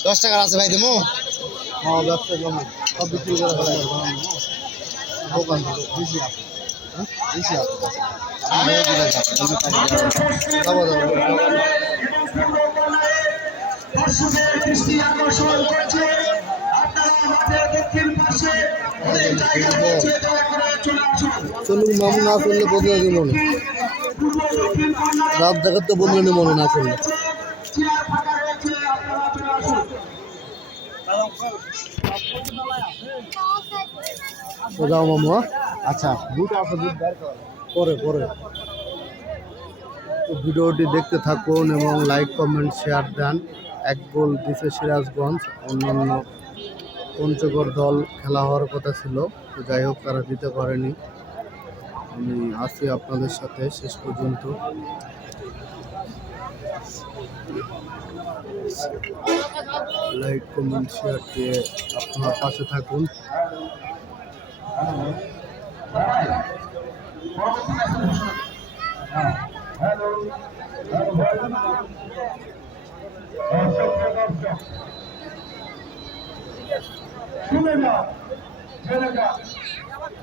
দশ টাকার আছে ভাই দেবো হ্যাঁ ব্যবসা কেমন সব বিক্রি করে ফেলা দোকান থেকে বেশি আছে হ্যাঁ বেশি আছে আকর্ষণ করছে। আসুন। চলুন মামু না চললে বদলে দিব রাত দেখার তো নি মনে না হ্যাঁ? আচ্ছা পরে পরে। ভিডিওটি দেখতে থাকুন এবং লাইক কমেন্ট শেয়ার দেন। এক গোল দিছে সিরাজগঞ্জ, অন্যান্য পঞ্চগড় দল খেলা হওয়ার কথা ছিল। তো যাই হোক, তারা দিতে পারেনি আমি আছি আপনাদের সাথে শেষ পর্যন্ত। লাইক কমেন্ট শেয়ার দিয়ে আপনার পাশে থাকুন। শুনে যাও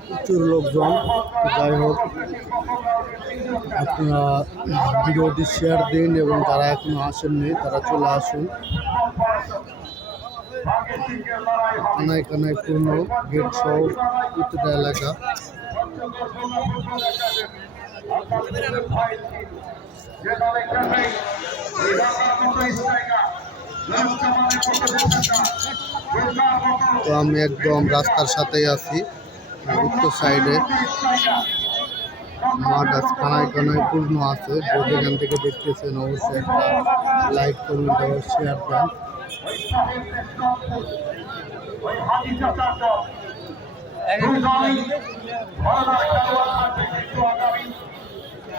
প্রচুর লোকজন, যাই হোক, আপনারা ভিডিওটি শেয়ার দিন এবং যারা এখনও আসেননি, তারা চলে আসুন। কানায় কানায় পূর্ণ, গেট সহ প্রতিটা এলাকা। তো আমি একদম রাস্তার সাথেই আছি। উত্তর সাইডে কানায় কানায় পূর্ণ আছে। যেখান থেকে দেখতেছেন, অবশ্যই একটা লাইক কমেন্ট এবং শেয়ার দেন।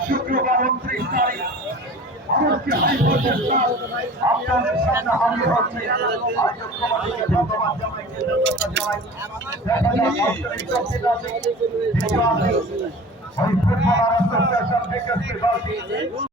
শুক্রবার তারিখ ভারতকে হাইকোর্টের আপনাদের সামনে হাজির হচ্ছে আয়োজক কমিটিকে ধন্যবাদ জানাই কৃতজ্ঞতা জানাই দেখা যাক আন্তরিক দক্ষিণাতে ওই ফুটবল অ্যাসোসিয়েশন থেকে